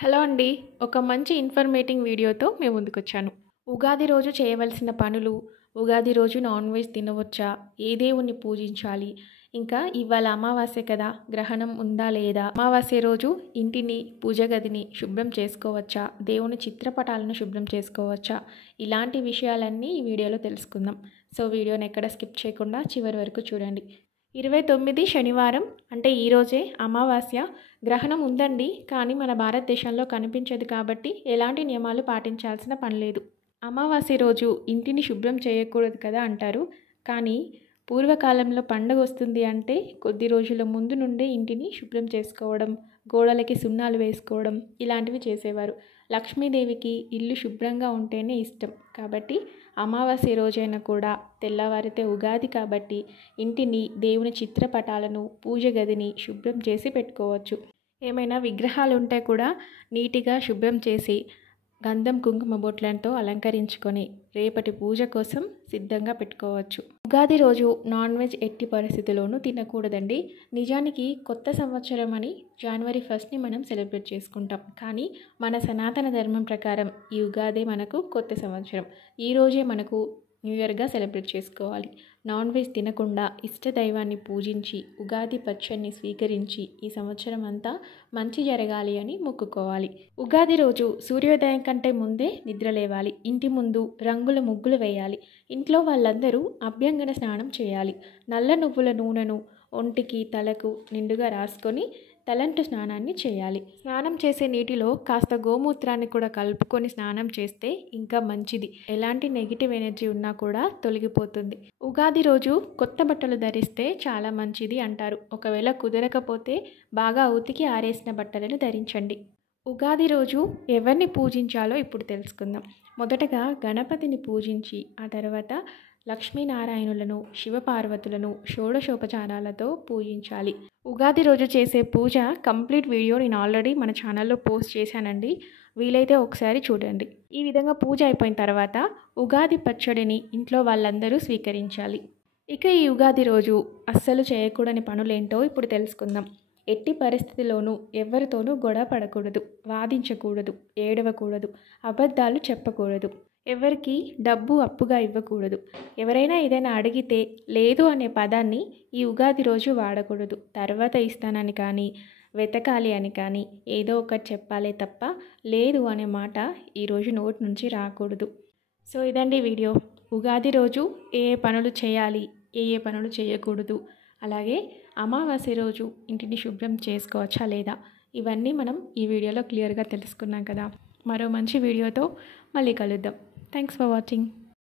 Hello అండి. ఒక మంచి ఇన్ఫర్మేటివ్ వీడియోతో మేము ముందుకొచ్చాను. ఉగాది రోజు చేయవలసిన పనులు, ఉగాది రోజు నాన్ వెజ్ తినవచ్చా? ఏ దేవుణ్ణి పూజించాలి? ఇంకా ఇవాళ అమావాస్య కదా! గ్రహణం ఉందా లేదా? అమావాస్య రోజు ఇంటిని, పూజ గదిని శుభ్రం చేసుకోవచ్చా? దేవుని చిత్రపటాలను శుభ్రం చేసుకోవచ్చా? ఇలాంటి విషయాలన్నీ ఈ వీడియోలో తెలుసుకుందాం. సో వీడియోని ఎక్కడ స్కిప్ చేయకుండా చివరి వరకు చూడండి. 29 శనివారం అంటే ఈరోజే అమావాస్య. గ్రహణం ఉందండి, కానీ మన భారతదేశంలో కనిపించదు కాబట్టి ఎలాంటి నియమాలు పాటించాల్సిన పని లేదు. అమావాస్య రోజు ఇంటిని శుభ్రం చేయకూడదు కదా అంటారు. కానీ పూర్వకాలంలో పండగ వస్తుంది అంటే కొద్ది రోజుల ముందు నుండే ఇంటిని శుభ్రం చేసుకోవడం, గోడలకి సున్నాలు వేసుకోవడం ఇలాంటివి చేసేవారు. లక్ష్మీదేవికి ఇల్లు శుభ్రంగా ఉంటేనే ఇష్టం కాబట్టి అమావాస్య రోజైనా కూడా తెల్లవారితే ఉగాది కాబట్టి ఇంటిని, దేవుని చిత్రపటాలను, పూజ గదిని శుభ్రం చేసి పెట్టుకోవచ్చు. ఏమైనా విగ్రహాలు ఉంటే కూడా నీట్గా శుభ్రం చేసి గంధం కుంకుమ బొట్లతో అలంకరించుకొని రేపటి పూజ కోసం సిద్ధంగా పెట్టుకోవచ్చు. ఉగాది రోజు నాన్ వెజ్ ఎట్టి పరిస్థితిలోనూ తినకూడదండి. నిజానికి కొత్త సంవత్సరం అని జనవరి 1ని మనం సెలబ్రేట్ చేసుకుంటాం. కానీ మన సనాతన ధర్మం ప్రకారం ఈ ఉగాదే మనకు కొత్త సంవత్సరం. ఈరోజే మనకు న్యూ ఇయర్గా సెలబ్రేట్ చేసుకోవాలి. నాన్ వెజ్ తినకుండా ఇష్టదైవాన్ని పూజించి ఉగాది పచ్చడిని స్వీకరించి ఈ సంవత్సరం అంతా మంచి జరగాలి అని మొక్కుకోవాలి. ఉగాది రోజు సూర్యోదయం కంటే ముందే నిద్రలేవాలి. ఇంటి ముందు రంగుల ముగ్గులు వేయాలి. ఇంట్లో వాళ్ళందరూ అభ్యంగన స్నానం చేయాలి. నల్ల నువ్వుల నూనెను ఒంటికి, తలకు నిండుగా రాసుకొని తలంటు స్నానాన్ని చేయాలి. స్నానం చేసే నీటిలో కాస్త గోమూత్రాన్ని కూడా కలుపుకొని స్నానం చేస్తే ఇంకా మంచిది. ఎలాంటి నెగిటివ్ ఎనర్జీ ఉన్నా కూడా తొలగిపోతుంది. ఉగాది రోజు కొత్త బట్టలు ధరిస్తే చాలా మంచిది అంటారు. ఒకవేళ కుదరకపోతే బాగా ఉతికి ఆరేసిన బట్టలను ధరించండి. ఉగాది రోజు ఎవరిని పూజించాలో ఇప్పుడు తెలుసుకుందాం. మొదటగా గణపతిని పూజించి ఆ తర్వాత లక్ష్మీనారాయణులను, శివపార్వతులను షోడశోపచారాలతో పూజించాలి. ఉగాది రోజు చేసే పూజ కంప్లీట్ వీడియో నేను ఆల్రెడీ మన ఛానల్లో పోస్ట్ చేశానండి. వీలైతే ఒకసారి చూడండి. ఈ విధంగా పూజ అయిపోయిన తర్వాత ఉగాది పచ్చడిని ఇంట్లో వాళ్ళందరూ స్వీకరించాలి. ఇక ఈ ఉగాది రోజు అస్సలు చేయకూడని పనులేంటో ఇప్పుడు తెలుసుకుందాం. ఎట్టి పరిస్థితిలోనూ ఎవరితోనూ గొడవ పడకూడదు, వాదించకూడదు, ఏడవకూడదు, అబద్ధాలు చెప్పకూడదు, ఎవరికి డబ్బు అప్పుగా ఇవ్వకూడదు. ఎవరైనా ఏదైనా అడిగితే లేదు అనే పదాన్ని ఈ ఉగాది రోజు వాడకూడదు. తర్వాత ఇస్తానని కానీ, వెతకాలి అని కానీ ఏదో ఒకటి చెప్పాలే తప్ప లేదు అనే మాట ఈరోజు నోటి నుంచి రాకూడదు. సో ఇదండి వీడియో. ఉగాది రోజు ఏ పనులు చేయాలి, ఏ పనులు చేయకూడదు, అలాగే అమావాస్య రోజు ఇంటిని శుభ్రం చేసుకోవచ్చా లేదా, ఇవన్నీ మనం ఈ వీడియోలో క్లియర్గా తెలుసుకున్నాం కదా. మరో మంచి వీడియోతో మళ్ళీ కలుద్దాం. Thanks for watching.